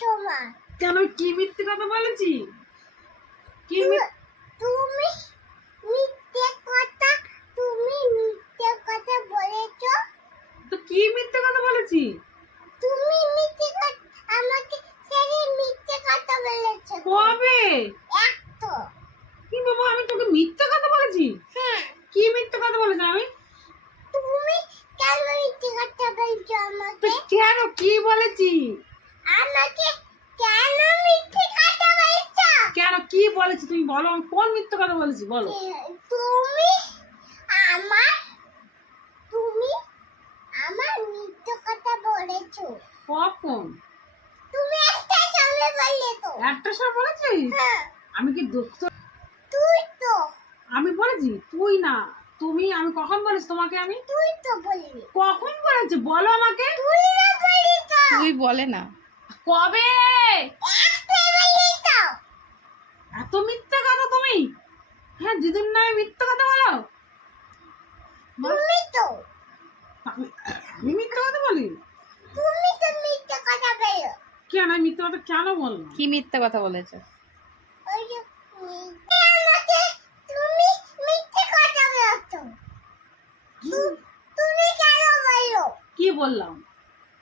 তোমার কেন কি মিথ্যে কথা বলেছি? কি তুমি মিথ্যে কথা বলেছো। তো কি মিথ্যে কথা বলেছি? তুমি মিথ্যে কথা আমাকে ছেড়ে মিথ্যে কথা বলেছো। কবে? একটু। কি বাবা, আমি তোকে মিথ্যে কথা বলেছি? হ্যাঁ। কি মিথ্যে কথা বলেছি আমি? তুমি কেন মিথ্যে কথা বলছো আমাকে? কেন কি বলেছি? আমাকে কেন মিথ্যে কথা বলছো? কেন কি বলেছি তুমি বলো, আমি কোন মিথ্যে কথা বলেছি বলো? তুমি আমার তুমি আমার মিথ্যে কথা বলেছো। কখন? তুমি একটা সামনে বললে তো। একটা সময় বলেছি? হ্যাঁ। আমি কি দুঃখ? তুই তো আমি বলেছি তুই না তুমি। আমি কখন বলেছি তোমাকে? আমি তুই তো বললি। কখন বলেছি বলো আমাকে? তুই না বললি তো। তুই বলে না। কবে? একটা বললি তো। এত মিথ্যে কথা তুমি? হ্যাঁ, দিদির নামে মিথ্যে কথা বলো? তুমি তো আমি মিথ্যে কথা বলি? তুমি তো মিথ্যে কথা বলো। কেন আমি মিথ্যে কথা কেন বললাম? কি মিথ্যে কথা বলেছে? ওই যে আমাকে তুমি মিথ্যে কথা বলছো। তুমি কেন বলো? কি বললাম?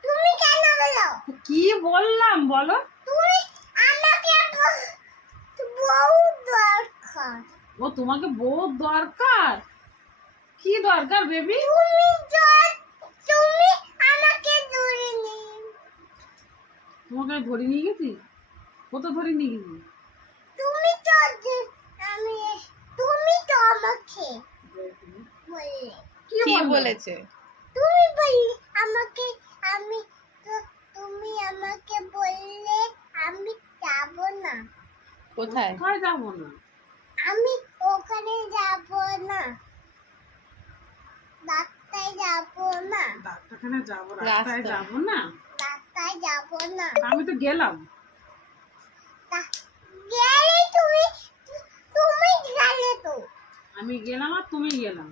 তুমি কেন বলো? কি বললাম বলো? তুমি আমাকে বউ দরকার। ও তোমাকে বউ দরকার? কি দরকার বেবি? তুমি আমাকে ধরে নিন। তোমাকে আমি ধরে নিয়ে গেছি? কত ধরে নিয়ে গেছি? তুমি তো আমি তুমি তো আমাকে বললে। কি কি বললাম? বলেছে? তুমি বললে আমাকে আমি তো তুমি আমাকে বললে আমি যাব না। কোথায়? কোথায় যাবো না? আমি ওখানে যাব না। ডাক্তার যাব না। ডাক্তারখানে যাবো, রাস্তায় রাস্তায়। যাবো না? ডাক্তার যাব না। আমি তো গেলাম। গেলে তুমি গেলে তো। আমি গেলাম আর তুমি গেলাম।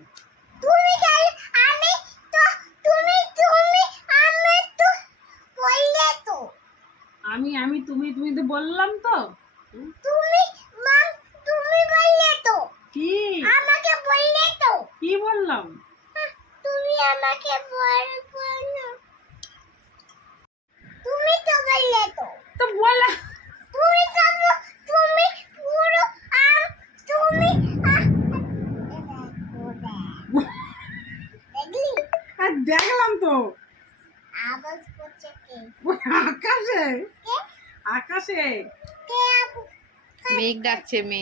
তুমি গেলে আমি তো তুমি আমি তো বললে তো। আমি তুমি তো বললাম তো। তুমি তুমি বললে তো। কি আমাকে বললে তো। কি বললাম? তুমি আমাকে বলবো না। তুমি তো বললে তো। তো বললাম। তুমি তুমি পুরো তুমি দেখলি দেখলাম তো। আওয়াজ করছে কে? ওই আকাশে। কে? আকাশে কে আওয়াজ মেঘ ডাকছে মেঘ।